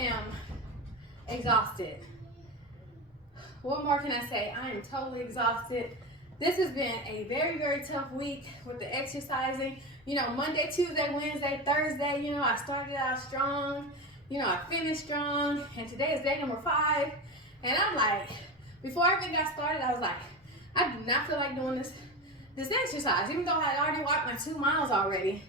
am exhausted. What more can I say? I am totally exhausted. This has been a very, very tough week with the exercising. You know, Monday, Tuesday, Wednesday, Thursday, you know, I started out strong. You know, I finished strong. And today is day number 5. And I'm like, before I even got started, I was like, I do not feel like doing this exercise. Even though I had already walked my 2 miles already.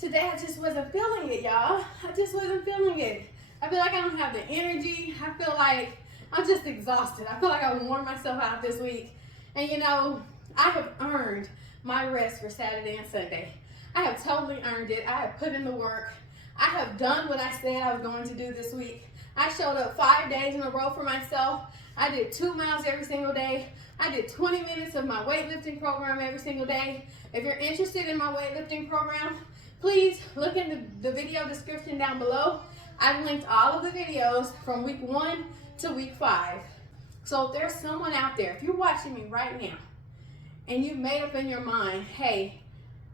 Today I just wasn't feeling it, y'all. I just wasn't feeling it. I feel like I don't have the energy. I feel like I'm just exhausted. I feel like I worn myself out this week. And you know, I have earned my rest for Saturday and Sunday. I have totally earned it. I have put in the work. I have done what I said I was going to do this week. I showed up 5 days in a row for myself. I did 2 miles every single day. I did 20 minutes of my weightlifting program every single day. If you're interested in my weightlifting program, please look in the video description down below. I've linked all of the videos from week 1 to week 5. So if there's someone out there, if you're watching me right now, and you've made up in your mind, hey,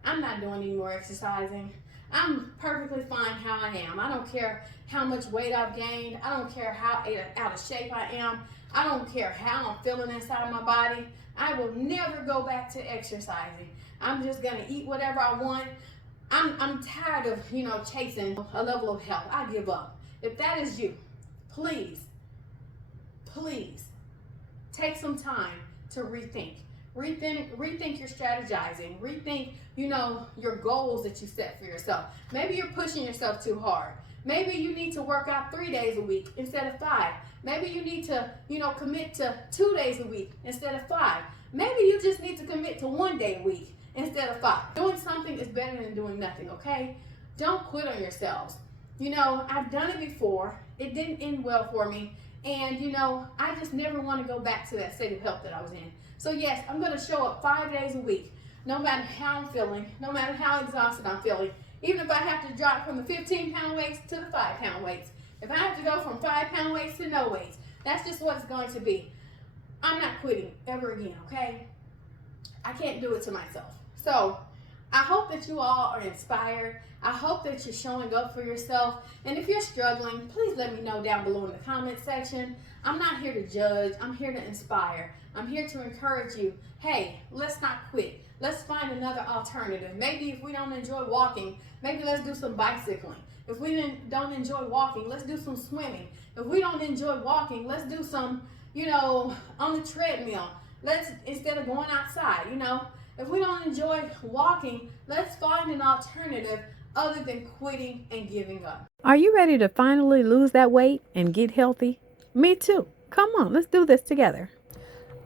I'm not doing any more exercising. I'm perfectly fine how I am. I don't care how much weight I've gained. I don't care how out of shape I am. I don't care how I'm feeling inside my body. I will never go back to exercising. I'm just gonna eat whatever I want. I'm tired of, you know, chasing a level of health. I give up. If that is you, please take some time to rethink your strategizing, rethink, you know, your goals that you set for yourself. Maybe you're pushing yourself too hard. Maybe you need to work out 3 days a week instead of 5. Maybe you need to, you know, commit to 2 days a week instead of 5. Maybe you just need to commit to 1 day a week instead of 5. Doing something is better than doing nothing, okay? Don't quit on yourselves. You know, I've done it before. It didn't end well for me. And, you know, I just never want to go back to that state of health that I was in. So, yes, I'm going to show up 5 days a week, no matter how I'm feeling, no matter how exhausted I'm feeling. Even if I have to drop from the 15-pound weights to the 5-pound weights. If I have to go from 5-pound weights to no weights, that's just what it's going to be. I'm not quitting ever again, okay? I can't do it to myself. So, I hope that you all are inspired. I hope that you're showing up for yourself. And if you're struggling, please let me know down below in the comment section. I'm not here to judge. I'm here to inspire. I'm here to encourage you. Hey, let's not quit. Let's find another alternative. Maybe if we don't enjoy walking, maybe let's do some bicycling. If we don't enjoy walking, let's do some swimming. If we don't enjoy walking, let's do some, you know, on the treadmill. Let's, instead of going outside, you know. If we don't enjoy walking, let's find an alternative other than quitting and giving up. Are you ready to finally lose that weight and get healthy? Me too. Come on, let's do this together.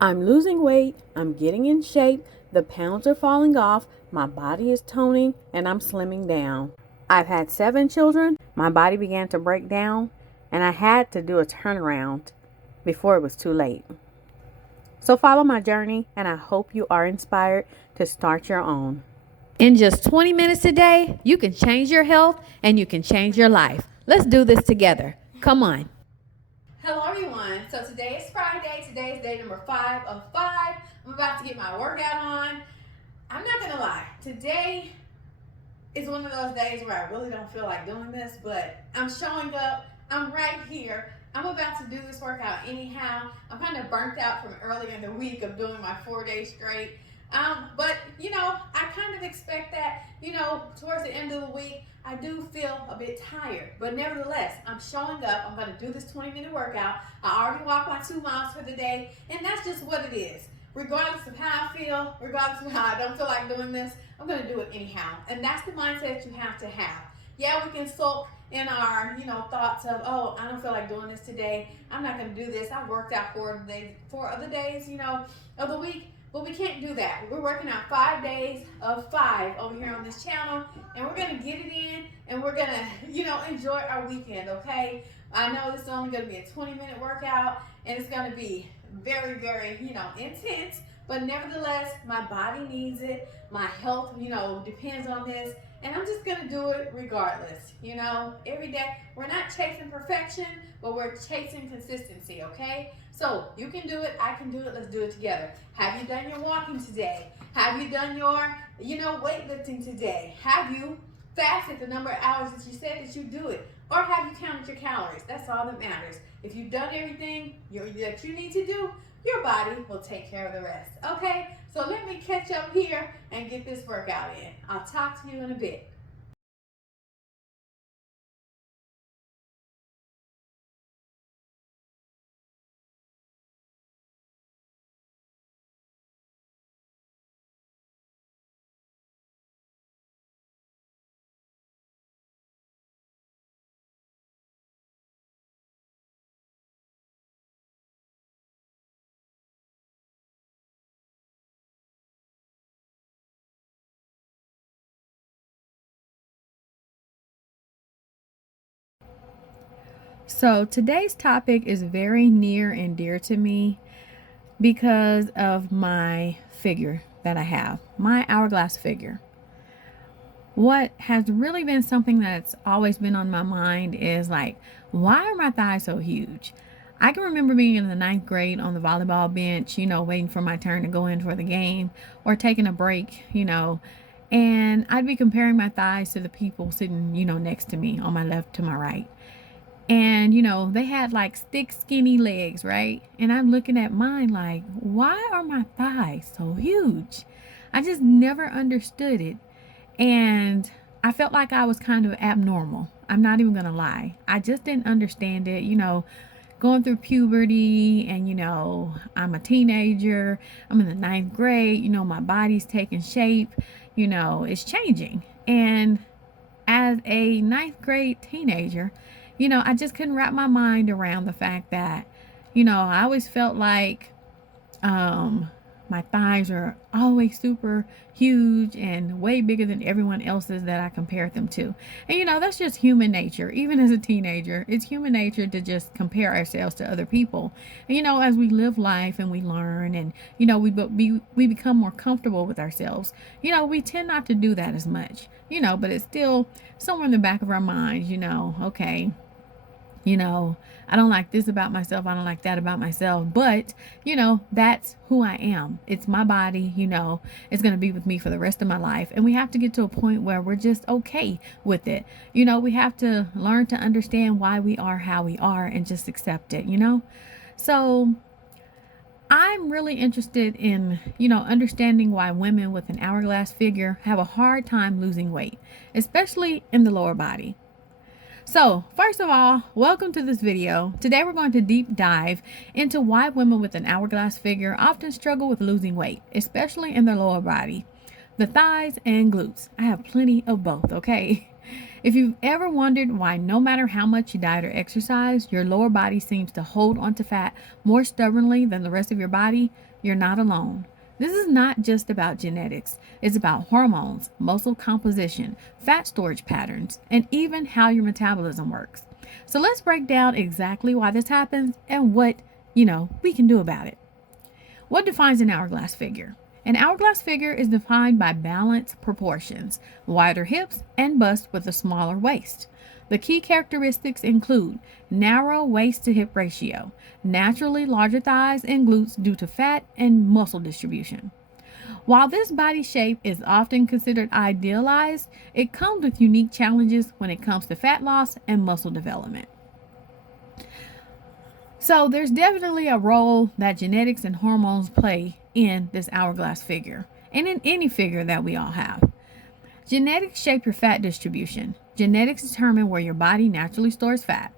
I'm losing weight, I'm getting in shape, the pounds are falling off, my body is toning, and I'm slimming down. I've had 7 children, my body began to break down, and I had to do a turnaround before it was too late. So follow my journey, and I hope you are inspired to start your own. In just 20 minutes a day, you can change your health and you can change your life. Let's do this together. Come on. Hello everyone. So today is Friday. Today is day number 5 of 5. I'm about to get my workout on. I'm not gonna lie. Today is one of those days where I really don't feel like doing this, but I'm showing up. I'm right here. I'm about to do this workout anyhow. I'm kind of burnt out from earlier in the week of doing my 4 days straight. But, you know, I kind of expect that, you know, towards the end of the week, I do feel a bit tired. But nevertheless, I'm showing up. I'm going to do this 20-minute workout. I already walked my 2 miles for the day, and that's just what it is. Regardless of how I feel, regardless of how I don't feel like doing this, I'm going to do it anyhow. And that's the mindset you have to have. Yeah, we can sulk in our, you know, thoughts of, oh, I don't feel like doing this today. I'm not going to do this. I worked out 4 other days, you know, of the week. But we can't do that. We're working out 5 days of 5 over here on this channel, and we're gonna get it in, and we're gonna, you know, enjoy our weekend, okay? I know this is only gonna be a 20-minute workout, and it's gonna be very, very, you know, intense, but nevertheless, my body needs it. My health, you know, depends on this, and I'm just gonna do it regardless, you know, every day. We're not chasing perfection, but we're chasing consistency, okay? So you can do it, I can do it, let's do it together. Have you done your walking today? Have you done your, you know, weightlifting today? Have you fasted the number of hours that you said that you do it? or have you counted your calories? That's all that matters. If you've done everything that you need to do, your body will take care of the rest. Okay? So let me catch up here and get this workout in. I'll talk to you in a bit. So today's topic is very near and dear to me because of my figure that I have, my hourglass figure. What has really been something that's always been on my mind is like, why are my thighs so huge? I can remember being in the ninth grade on the volleyball bench, waiting for my turn to go in for the game or taking a break, and I'd be comparing my thighs to the people sitting, next to me on my left to my right. And, they had like thick, skinny legs, right? And I'm looking at mine like, why are my thighs so huge? I just never understood it. And I felt like I was kind of abnormal. I'm not even going to lie. I just didn't understand it, going through puberty and, I'm a teenager. I'm in the ninth grade, my body's taking shape, it's changing. And as a ninth grade teenager, I just couldn't wrap my mind around the fact that, I always felt like my thighs are always super huge and way bigger than everyone else's that I compared them to. And, that's just human nature. Even as a teenager, it's human nature to just compare ourselves to other people. And, as we live life and we learn and, we become more comfortable with ourselves, we tend not to do that as much, but it's still somewhere in the back of our minds, okay, I don't like this about myself. I don't like that about myself. But, that's who I am. It's my body, it's going to be with me for the rest of my life. And we have to get to a point where we're just okay with it. We have to learn to understand why we are how we are and just accept it, So I'm really interested in, understanding why women with an hourglass figure have a hard time losing weight, especially in the lower body. So, first of all, welcome to this video. Today we're going to deep dive into why women with an hourglass figure often struggle with losing weight, especially in their lower body, the thighs and glutes. I have plenty of both, okay? If you've ever wondered why no matter how much you diet or exercise, your lower body seems to hold onto fat more stubbornly than the rest of your body, you're not alone. This is not just about genetics. It's about hormones, muscle composition, fat storage patterns, and even how your metabolism works. So let's break down exactly why this happens and what, we can do about it. What defines an hourglass figure? An hourglass figure is defined by balanced proportions, wider hips and bust with a smaller waist. The key characteristics include narrow waist to hip ratio, naturally larger thighs and glutes due to fat and muscle distribution. While this body shape is often considered idealized, it comes with unique challenges when it comes to fat loss and muscle development. So there's definitely a role that genetics and hormones play in this hourglass figure and in any figure that we all have. Genetics shape your fat distribution. Genetics determine where your body naturally stores fat.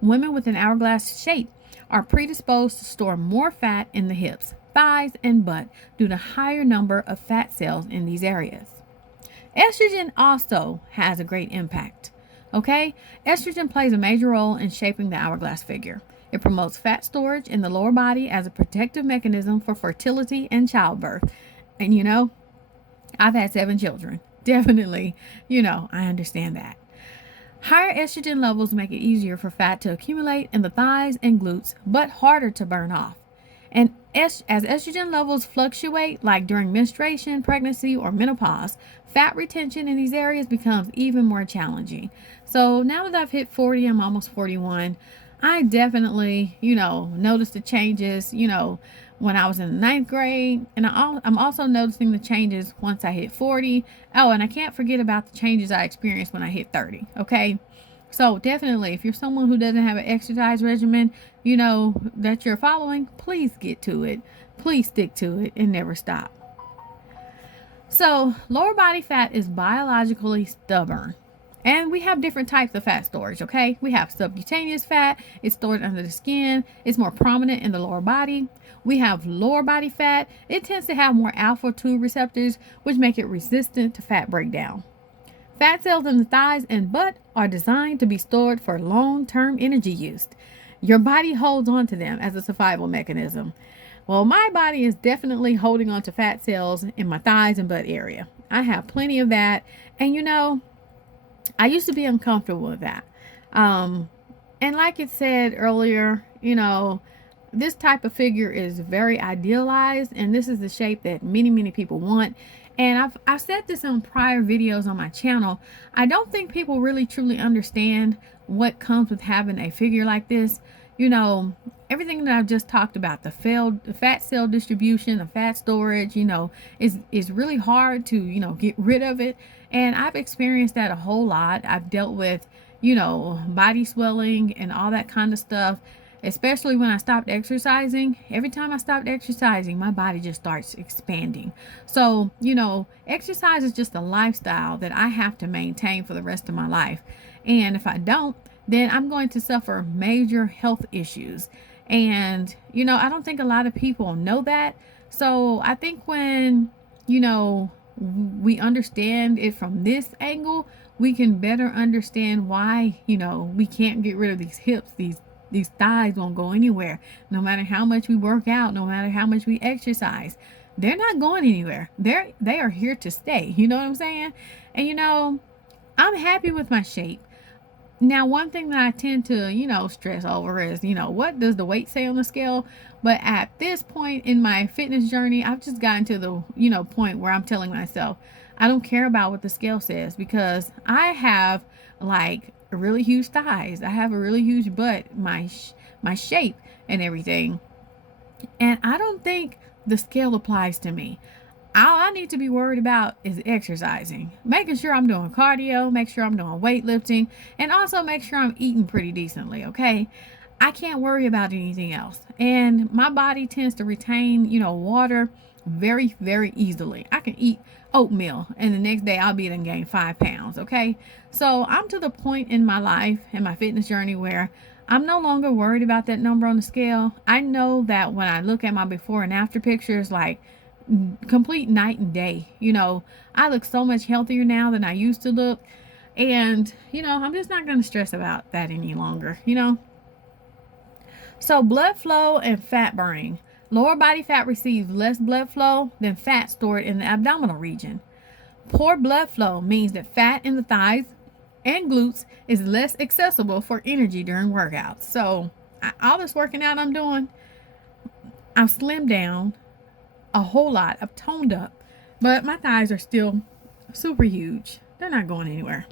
Women with an hourglass shape are predisposed to store more fat in the hips, thighs, and butt due to higher number of fat cells in these areas. Estrogen also has a great impact. Okay? Estrogen plays a major role in shaping the hourglass figure. It promotes fat storage in the lower body as a protective mechanism for fertility and childbirth. And I've had 7 children. Definitely, I understand that. Higher estrogen levels make it easier for fat to accumulate in the thighs and glutes, but harder to burn off. And as estrogen levels fluctuate, like during menstruation, pregnancy, or menopause, fat retention in these areas becomes even more challenging. So now that I've hit 40, I'm almost 41, I definitely, noticed the changes, when I was in the ninth grade. And I'm also noticing the changes once I hit 40. Oh, and I can't forget about the changes I experienced when I hit 30. Okay. So definitely, if you're someone who doesn't have an exercise regimen, that you're following, please get to it. Please stick to it and never stop. So, lower body fat is biologically stubborn. And we have different types of fat storage, okay? We have subcutaneous fat, it's stored under the skin, it's more prominent in the lower body. We have lower body fat, it tends to have more alpha 2 receptors, which make it resistant to fat breakdown. Fat cells in the thighs and butt are designed to be stored for long term energy use. Your body holds on to them as a survival mechanism. Well, my body is definitely holding on to fat cells in my thighs and butt area. I have plenty of that. And I used to be uncomfortable with that. And like it said earlier, this type of figure is very idealized, and this is the shape that many, many people want. And I've said this on prior videos on my channel. I don't think people really truly understand what comes with having a figure like this. Everything that I've just talked about, the fat cell distribution, the fat storage, is really hard to, get rid of it. And I've experienced that a whole lot. I've dealt with, body swelling and all that kind of stuff, especially when I stopped exercising. Every time I stopped exercising, my body just starts expanding. So, exercise is just a lifestyle that I have to maintain for the rest of my life. And if I don't, then I'm going to suffer major health issues. And, I don't think a lot of people know that. So I think when, we understand it from this angle, we can better understand why, we can't get rid of these hips, these thighs won't go anywhere. No matter how much we work out, no matter how much we exercise, they're not going anywhere. They are here to stay. You know what I'm saying? And, I'm happy with my shape. Now, one thing that I tend to, stress over is, what does the weight say on the scale? But at this point in my fitness journey, I've just gotten to the, point where I'm telling myself, I don't care about what the scale says, because I have like really huge thighs. I have a really huge butt, my shape and everything. And I don't think the scale applies to me. All I need to be worried about is exercising, making sure I'm doing cardio, make sure I'm doing weightlifting, and also make sure I'm eating pretty decently, okay? I can't worry about anything else. And my body tends to retain, water very, very easily. I can eat oatmeal and the next day I'll be done gain 5 pounds, okay? So I'm to the point in my life and my fitness journey where I'm no longer worried about that number on the scale. I know that when I look at my before and after pictures, like, complete night and day. I look so much healthier now than I used to look, and I'm just not going to stress about that any longer. So blood flow and fat burning. Lower body fat receives less blood flow than fat stored in the abdominal region. Poor blood flow means that fat in the thighs and glutes is less accessible for energy during workouts. So all this working out I'm doing, I've slimmed down a whole lot. I've toned up, but my thighs are still super huge. They're not going anywhere.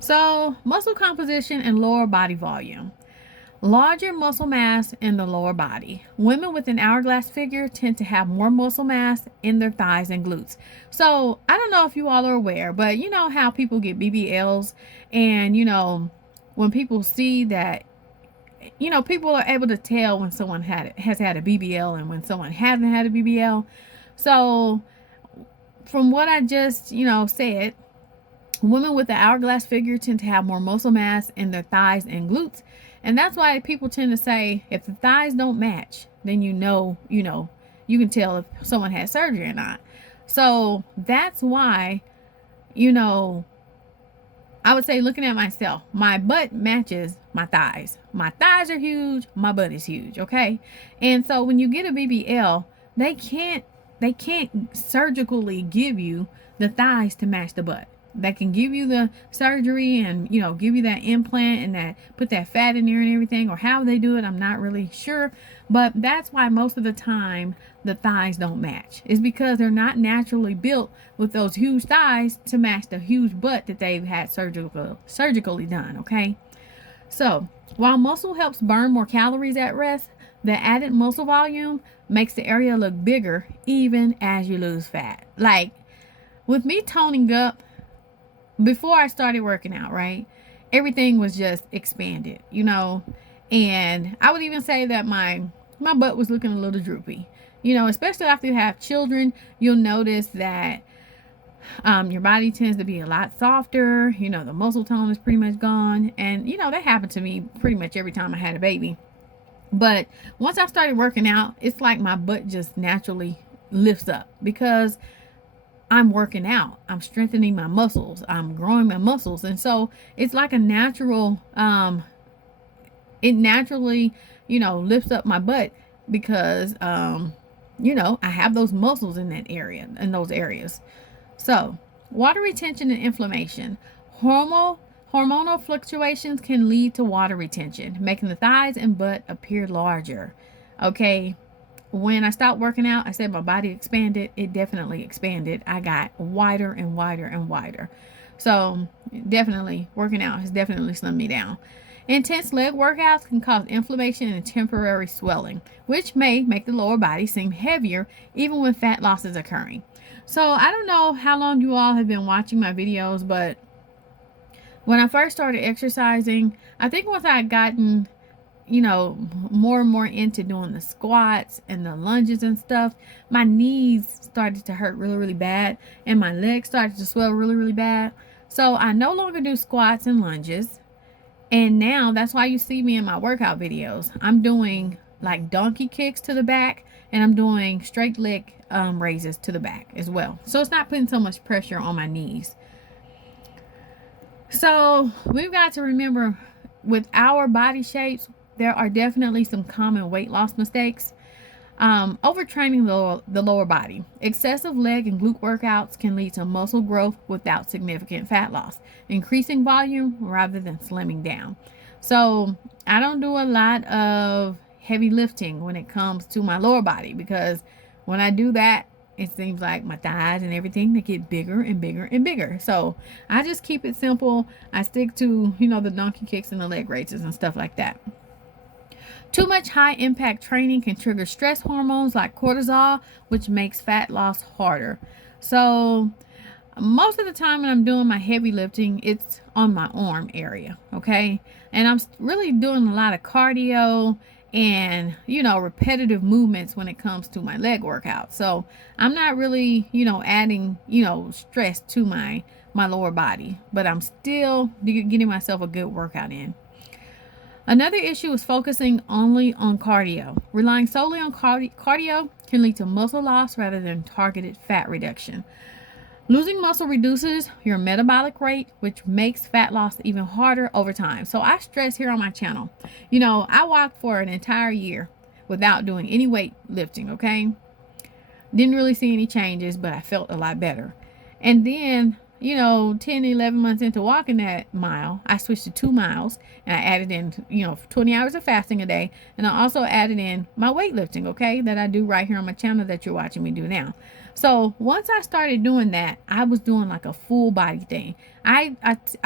So muscle composition and lower body volume. Larger muscle mass in the lower body. Women with an hourglass figure tend to have more muscle mass in their thighs and glutes. So I don't know if you all are aware, but you know how people get BBLs, and when people see that, people are able to tell when someone has had a BBL and when someone hasn't had a BBL. So from what I just, said, women with the hourglass figure tend to have more muscle mass in their thighs and glutes. And that's why people tend to say if the thighs don't match, then you can tell if someone had surgery or not. So that's why, I would say, looking at myself, my butt matches my thighs. My thighs are huge, my butt is huge, okay? And so when you get a BBL, they can't surgically give you the thighs to match the butt. They can give you the surgery and, give you that implant and that put that fat in there and everything, or how they do it, I'm not really sure. But that's why most of the time the thighs don't match. It's because they're not naturally built with those huge thighs to match the huge butt that they've had surgically done, okay? So while muscle helps burn more calories at rest, the added muscle volume makes the area look bigger even as you lose fat. Like with me toning up, before I started working out, right? everything was just expanded, you know. And I would even say that my butt was looking a little droopy. You know, especially after you have children, you'll notice that your body tends to be a lot softer. You know, the muscle tone is pretty much gone. And, you know, that happened to me pretty much every time I had a baby. But once I started working out, it's like my butt just naturally lifts up because I'm working out. I'm strengthening my muscles. I'm growing my muscles. And so it's like a natural, it naturally, you know, lifts up my butt because, you know, I have those muscles in that area, in those areas. So, water retention and inflammation. Hormonal fluctuations can lead to water retention, making the thighs and butt appear larger. Okay, when I stopped working out, I said my body expanded. It definitely expanded. I got wider and wider and wider. So, definitely, working out has definitely slimmed me down. Intense leg workouts can cause inflammation and temporary swelling, which may make the lower body seem heavier even when fat loss is occurring. So I don't know how long you all have been watching my videos, but when I first started exercising, I think once I had gotten, you know, more and more into doing the squats and the lunges and stuff, my knees started to hurt really, really bad, and my legs started to swell really, really bad. So I no longer do squats and lunges. And now that's why you see me in my workout videos. I'm doing like donkey kicks to the back, and I'm doing straight leg raises to the back as well. So it's not putting so much pressure on my knees. So we've got to remember, with our body shapes, there are definitely some common weight loss mistakes. Overtraining the lower body. Excessive leg and glute workouts can lead to muscle growth without significant fat loss, increasing volume rather than slimming down. So I don't do a lot of heavy lifting when it comes to my lower body, because when I do that, it seems like my thighs and everything, they get bigger and bigger and bigger. So I just keep it simple. I stick to, you know, the donkey kicks and the leg raises and stuff like that. Too much high impact training can trigger stress hormones like cortisol, which makes fat loss harder. So most of the time when I'm doing my heavy lifting, it's on my arm area, okay? And I'm really doing a lot of cardio and, you know, repetitive movements when it comes to my leg workout. So I'm not really, you know, adding, you know, stress to my lower body, but I'm still getting myself a good workout in. Another issue is focusing only on cardio. Relying solely on cardio can lead to muscle loss rather than targeted fat reduction. Losing muscle reduces your metabolic rate, which makes fat loss even harder over time. So I stress here on my channel, you know, I walked for an entire year without doing any weight lifting, okay? Didn't really see any changes, but I felt a lot better. And then, you know, 10, 11 months into walking that mile, I switched to 2 miles, and I added in, you know, 20 hours of fasting a day. And I also added in my weightlifting, okay, that I do right here on my channel that you're watching me do now. So once I started doing that, I was doing like a full body thing. I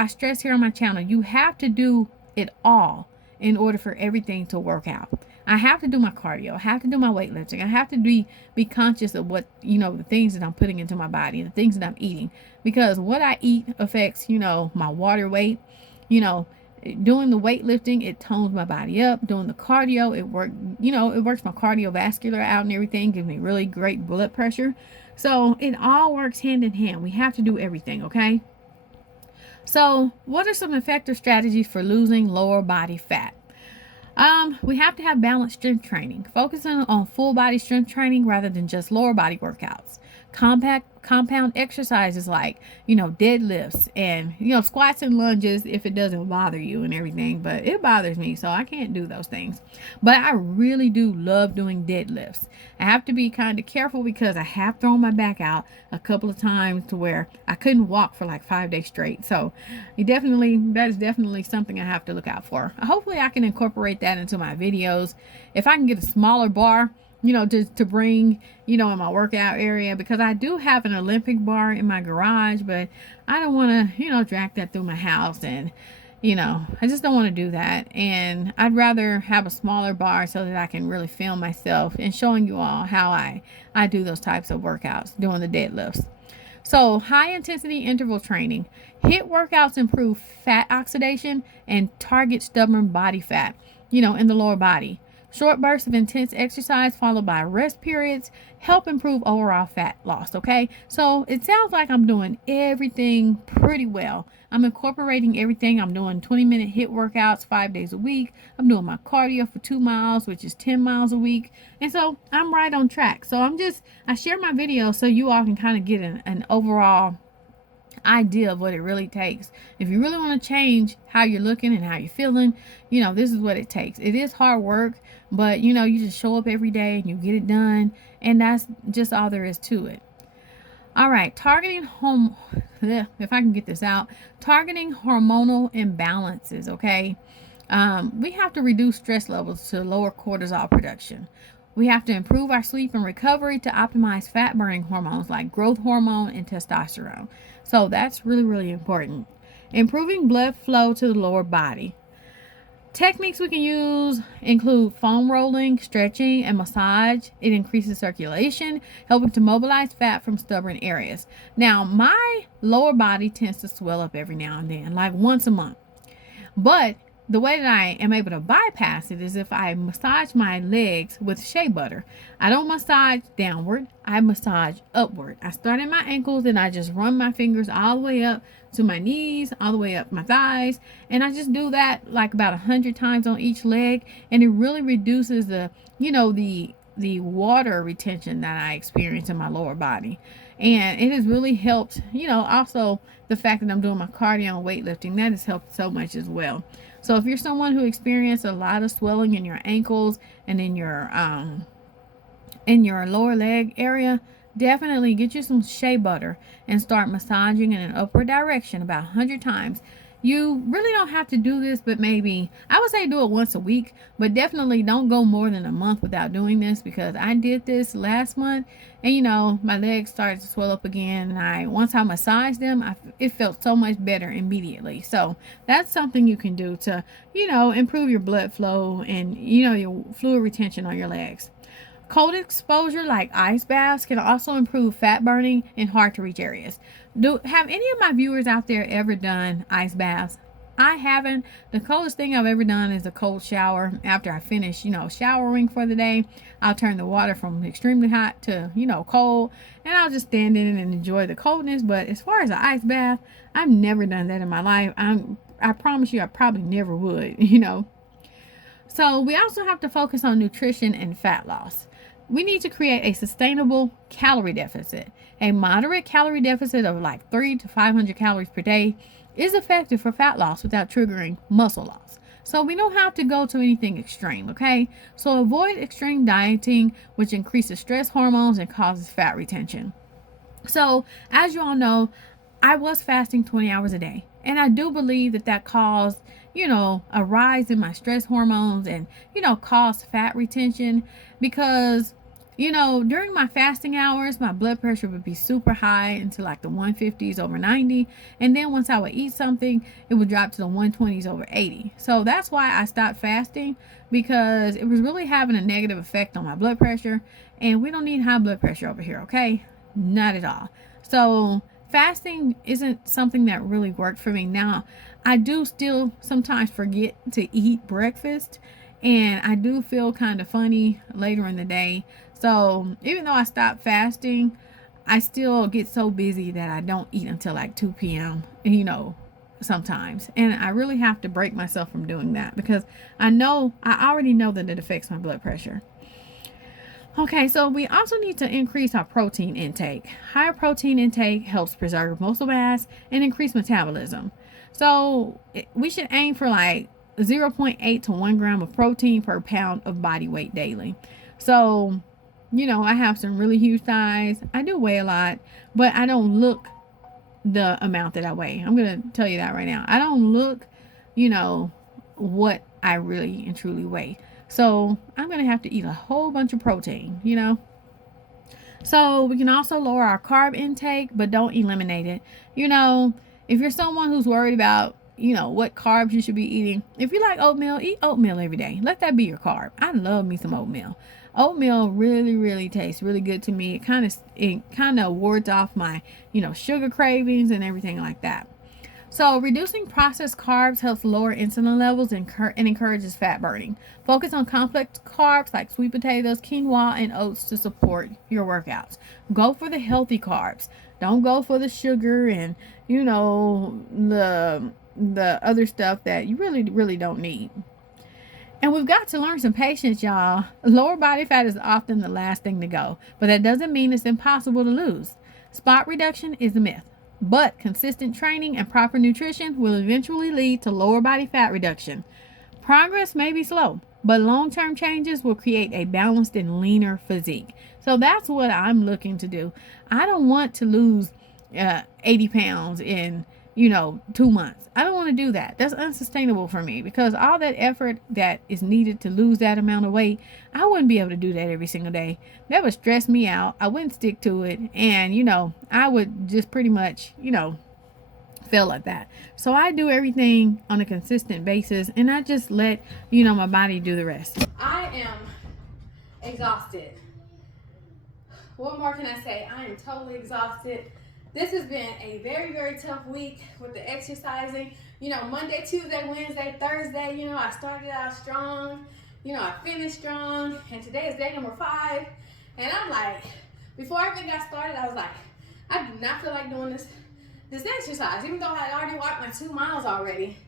stress here on my channel, you have to do it all in order for everything to work out. I have to do my cardio. I have to do my weightlifting. I have to be conscious of what, you know, the things that I'm putting into my body and the things that I'm eating, because what I eat affects, you know, my water weight. You know, doing the weightlifting, it tones my body up. Doing the cardio, it works my cardiovascular out and everything, gives me really great blood pressure. So it all works hand in hand. We have to do everything, okay? So what are some effective strategies for losing lower body fat? We have to have balanced strength training, focusing on full body strength training rather than just lower body workouts. Compound exercises like, you know, deadlifts and, you know, squats and lunges if it doesn't bother you and everything, but it bothers me, so I can't do those things. But I really do love doing deadlifts. I have to be kind of careful because I have thrown my back out a couple of times to where I couldn't walk for like 5 days straight. So that is definitely something I have to look out for. Hopefully I can incorporate that into my videos. If I can get a smaller bar, you know, to bring, you know, in my workout area, because I do have an Olympic bar in my garage, but I don't want to, you know, drag that through my house, and, you know, I just don't want to do that. And I'd rather have a smaller bar so that I can really film myself and showing you all how I do those types of workouts, doing the deadlifts. So, high intensity interval training. HIIT workouts improve fat oxidation and target stubborn body fat, in the lower body. Short bursts of intense exercise followed by rest periods help improve overall fat loss, okay? So, it sounds like I'm doing everything pretty well. I'm incorporating everything. I'm doing 20-minute HIIT workouts 5 days a week. I'm doing my cardio for 2 miles, which is 10 miles a week. And so I'm right on track. So I share my videos so you all can kind of get an overall idea of what it really takes. If you really want to change how you're looking and how you're feeling, this is what it takes. It is hard work, but you just show up every day and you get it done. And that's just all there is to it. All right, if I can get this out, targeting hormonal imbalances, okay? We have to reduce stress levels to lower cortisol production. We have to improve our sleep and recovery to optimize fat burning hormones like growth hormone and testosterone. So that's really, really important. Improving blood flow to the lower body. Techniques we can use include foam rolling, stretching, and massage. It increases circulation, helping to mobilize fat from stubborn areas. Now, my lower body tends to swell up every now and then, like once a month. But the way that I am able to bypass it is if I massage my legs with shea butter. I don't massage downward, I massage upward. I start at my ankles and I just run my fingers all the way up to my knees, all the way up my thighs. And I just do that like about 100 times on each leg. And it really reduces the water retention that I experience in my lower body. And it has really helped, also the fact that I'm doing my cardio and weightlifting, that has helped so much as well. So if you're someone who experienced a lot of swelling in your ankles and in your lower leg area, definitely get you some shea butter and start massaging in an upward direction about 100 times. You really don't have to do this, but maybe I would say do it once a week, but definitely don't go more than a month without doing this, because I did this last month and my legs started to swell up again, and once I massaged them, it felt so much better immediately. So that's something you can do to improve your blood flow and your fluid retention on your legs. Cold exposure like ice baths can also improve fat burning in hard to reach areas. Have any of my viewers out there ever done ice baths? I haven't. The coldest thing I've ever done is a cold shower. After I finish, showering for the day, I'll turn the water from extremely hot to, cold, and I'll just stand in it and enjoy the coldness. But as far as an ice bath, I've never done that in my life. I promise you, I probably never would, So we also have to focus on nutrition and fat loss. We need to create a sustainable calorie deficit. A moderate calorie deficit of like 300 to 500 calories per day is effective for fat loss without triggering muscle loss. So we don't have to go to anything extreme, okay? So avoid extreme dieting, which increases stress hormones and causes fat retention. So as you all know, I was fasting 20 hours a day, and I do believe that caused a rise in my stress hormones and caused fat retention, because during my fasting hours my blood pressure would be super high into like the 150s over 90, and then once I would eat something it would drop to the 120s over 80. So that's why I stopped fasting, because it was really having a negative effect on my blood pressure, and we don't need high blood pressure over here, okay? Not at all. So fasting isn't something that really worked for me. Now I do still sometimes forget to eat breakfast, and I do feel kind of funny later in the day. So even though I stopped fasting, I still get so busy that I don't eat until like 2 p.m., sometimes. And I really have to break myself from doing that, because I already know that it affects my blood pressure. Okay, so we also need to increase our protein intake. Higher protein intake helps preserve muscle mass and increase metabolism. So we should aim for like 0.8 to 1 gram of protein per pound of body weight daily. So, I have some really huge thighs. I do weigh a lot, but I don't look the amount that I weigh. I'm going to tell you that right now. I don't look, what I really and truly weigh. So I'm going to have to eat a whole bunch of protein, So we can also lower our carb intake, but don't eliminate it. If you're someone who's worried about what carbs you should be eating. If you like oatmeal, eat oatmeal every day. Let that be your carb. I love me some oatmeal. Oatmeal really, really tastes really good to me. It kind of wards off my, sugar cravings and everything like that. So, reducing processed carbs helps lower insulin levels and encourages fat burning. Focus on complex carbs like sweet potatoes, quinoa, and oats to support your workouts. Go for the healthy carbs. Don't go for the sugar and, the other stuff that you really, really don't need. And we've got to learn some patience, y'all. Lower body fat is often the last thing to go, but that doesn't mean it's impossible to lose. Spot reduction is a myth, but consistent training and proper nutrition will eventually lead to lower body fat reduction. Progress may be slow, but long-term changes will create a balanced and leaner physique. So that's what I'm looking to do. I don't want to lose 80 pounds in 2 months. I don't want to do that. That's unsustainable for me because all that effort that is needed to lose that amount of weight, I wouldn't be able to do that every single day. That would stress me out. I wouldn't stick to it. And, I would just pretty much, feel like that. So I do everything on a consistent basis and I just let, my body do the rest. I am exhausted. What more can I say? I am totally exhausted. This has been a very, very tough week with the exercising. Monday, Tuesday, Wednesday, Thursday, I started out strong. I finished strong. And today is day number 5. And I'm like, before I even got started, I was like, I do not feel like doing this exercise, even though I had already walked my 2 miles already.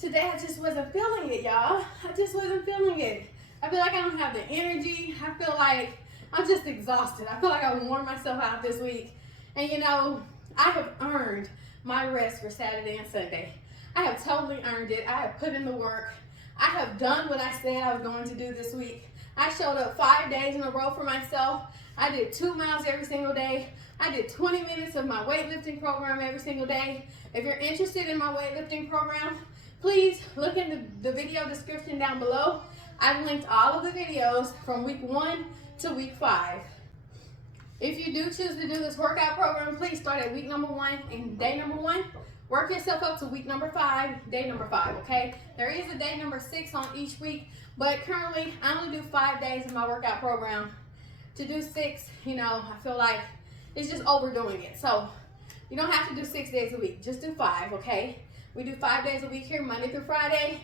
Today, I just wasn't feeling it, y'all. I just wasn't feeling it. I feel like I don't have the energy. I feel like I'm just exhausted. I feel like I worn myself out this week. And I have earned my rest for Saturday and Sunday. I have totally earned it. I have put in the work. I have done what I said I was going to do this week. I showed up 5 days in a row for myself. I did 2 miles every single day. I did 20 minutes of my weightlifting program every single day. If you're interested in my weightlifting program, please look in the video description down below. I've linked all of the videos from week 1 to week 5. If you do choose to do this workout program, please start at week number 1 and day number 1. Work yourself up to week number 5, day number 5, okay? There is a day number 6 on each week, but currently I only do 5 days in my workout program. To do 6, I feel like it's just overdoing it. So you don't have to do 6 days a week, just do 5, okay? We do 5 days a week here, Monday through Friday.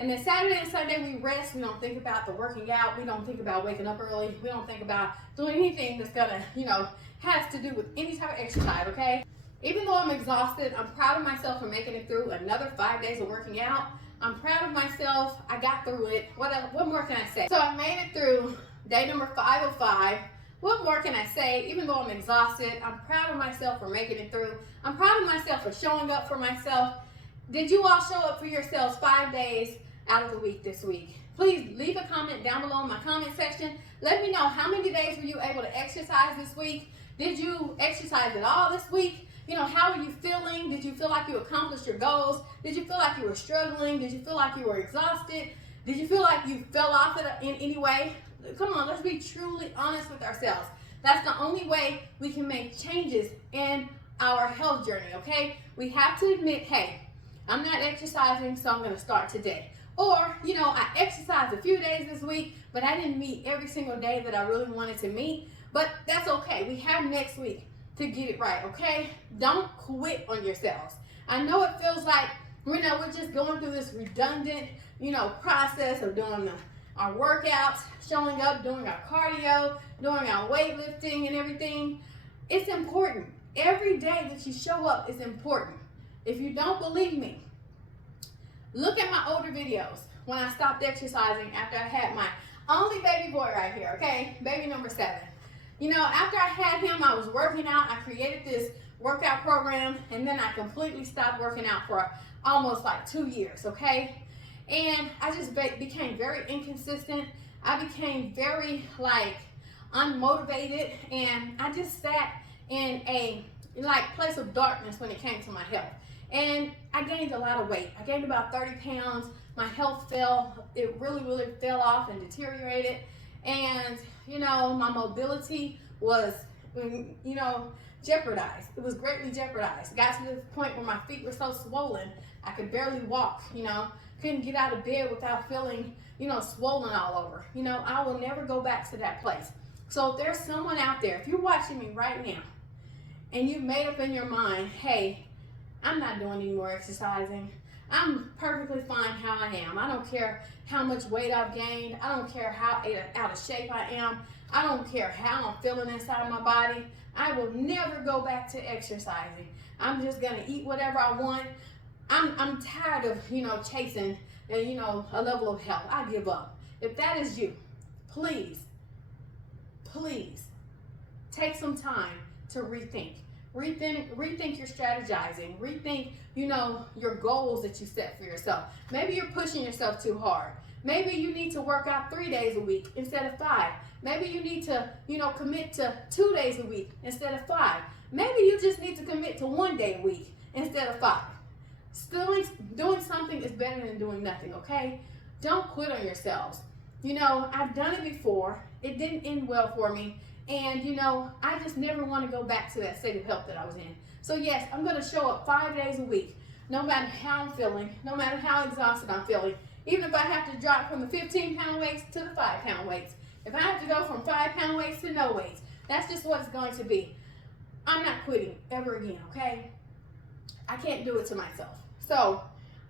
And then Saturday and Sunday we rest. We don't think about the working out. We don't think about waking up early. We don't think about doing anything that's gonna, has to do with any type of exercise, okay? Even though I'm exhausted, I'm proud of myself for making it through another 5 days of working out. I'm proud of myself. I got through it. What more can I say? So I made it through day number 5 of 5. What more can I say? Even though I'm exhausted, I'm proud of myself for making it through. I'm proud of myself for showing up for myself. Did you all show up for yourselves 5 days out of the week this week? Please leave a comment down below in my comment section. Let me know how many days were you able to exercise this week? Did you exercise at all this week? How are you feeling? Did you feel like you accomplished your goals? Did you feel like you were struggling? Did you feel like you were exhausted? Did you feel like you fell off in any way? Come on, let's be truly honest with ourselves. That's the only way we can make changes in our health journey, okay? We have to admit, hey, I'm not exercising, so I'm gonna start today. Or, I exercised a few days this week, but I didn't meet every single day that I really wanted to meet. But that's okay. We have next week to get it right, okay? Don't quit on yourselves. I know it feels like, we're just going through this redundant, process of doing our workouts, showing up, doing our cardio, doing our weightlifting and everything. It's important. Every day that you show up is important. If you don't believe me, look at my older videos when I stopped exercising after I had my only baby boy right here, okay? Baby number 7. After I had him, I was working out. I created this workout program, and then I completely stopped working out for almost like 2 years, okay? And I just became very inconsistent. I became very unmotivated, and I just sat in a place of darkness when it came to my health. And I gained a lot of weight. I gained about 30 pounds. My health fell. It really, really fell off and deteriorated. And, my mobility was, jeopardized. It was greatly jeopardized. It got to the point where my feet were so swollen, I could barely walk, couldn't get out of bed without feeling, swollen all over. I will never go back to that place. So if there's someone out there, if you're watching me right now and you've made up in your mind, hey, I'm not doing any more exercising. I'm perfectly fine how I am. I don't care how much weight I've gained. I don't care how out of shape I am. I don't care how I'm feeling inside my body. I will never go back to exercising. I'm just gonna eat whatever I want. I'm tired of, chasing, a level of health. I give up. If that is you, please take some time to rethink. Rethink your strategizing. Rethink, your goals that you set for yourself. Maybe you're pushing yourself too hard. Maybe you need to work out 3 days a week instead of 5. Maybe you need to, commit to 2 days a week instead of 5. Maybe you just need to commit to 1 day a week instead of 5. Still, doing something is better than doing nothing, okay? Don't quit on yourselves. I've done it before. It didn't end well for me. And, I just never want to go back to that state of health that I was in. So, yes, I'm going to show up 5 days a week, no matter how I'm feeling, no matter how exhausted I'm feeling. Even if I have to drop from the 15-pound weights to the 5-pound weights. If I have to go from 5-pound weights to no weights, that's just what it's going to be. I'm not quitting ever again, okay? I can't do it to myself. So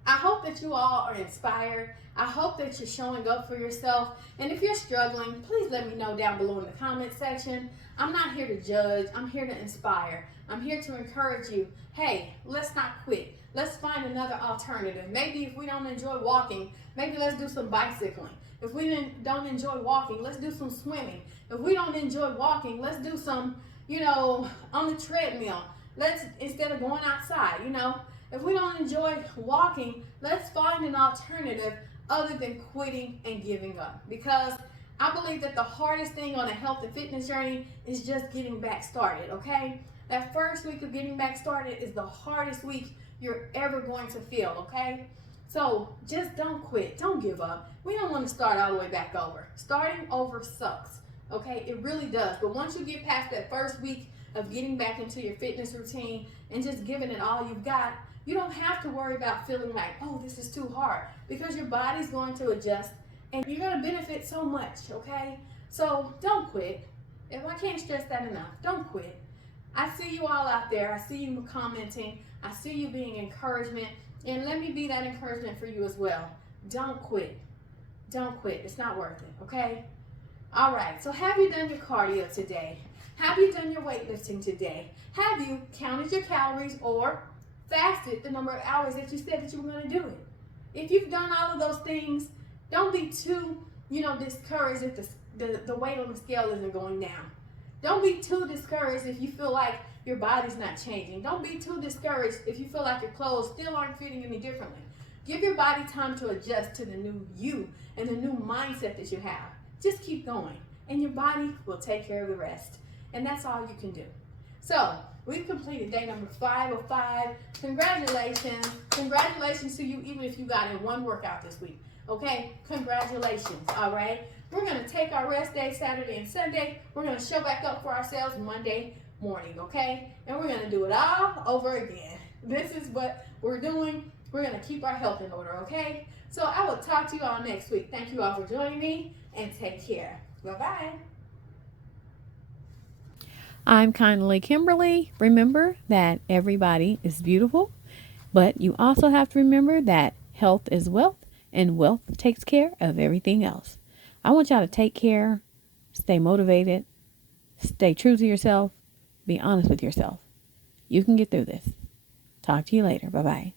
I hope that you all are inspired. I hope that you're showing up for yourself. And if you're struggling, please let me know down below in the comment section. I'm not here to judge. I'm here to inspire. I'm here to encourage you. Hey, let's not quit. Let's find another alternative. Maybe if we don't enjoy walking, maybe let's do some bicycling. If we don't enjoy walking, let's do some swimming. If we don't enjoy walking, let's do some, on the treadmill. Let's, instead of going outside, If we don't enjoy walking, let's find an alternative other than quitting and giving up. Because I believe that the hardest thing on a health and fitness journey is just getting back started, okay? That first week of getting back started is the hardest week you're ever going to feel, okay? So just don't quit, don't give up. We don't want to start all the way back over. Starting over sucks, okay? It really does. But once you get past that first week of getting back into your fitness routine and just giving it all you've got, you don't have to worry about feeling like, oh, this is too hard, because your body's going to adjust and you're going to benefit so much, okay? So don't quit. If I can't stress that enough, don't quit. I see you all out there. I see you commenting. I see you being encouragement. And let me be that encouragement for you as well. Don't quit. Don't quit. It's not worth it, okay? All right. So have you done your cardio today? Have you done your weightlifting today? Have you counted your calories or fasted the number of hours that you said that you were going to do it? If you've done all of those things, don't be too, discouraged if the weight on the scale isn't going down. Don't be too discouraged if you feel like your body's not changing. Don't be too discouraged if you feel like your clothes still aren't fitting any differently. Give your body time to adjust to the new you and the new mindset that you have. Just keep going, and your body will take care of the rest. And that's all you can do. So, we've completed day number 5 of 5. Congratulations. Congratulations to you, even if you got in one workout this week. Okay? Congratulations. All right? We're going to take our rest day, Saturday and Sunday. We're going to show back up for ourselves Monday morning, okay? And we're going to do it all over again. This is what we're doing. We're going to keep our health in order, okay? So I will talk to you all next week. Thank you all for joining me, and take care. Bye-bye. I'm kindly Kimberly. Remember that everybody is beautiful, but you also have to remember that health is wealth, and wealth takes care of everything else. I want y'all to take care, stay motivated, stay true to yourself, be honest with yourself. You can get through this. Talk to you later. Bye-bye.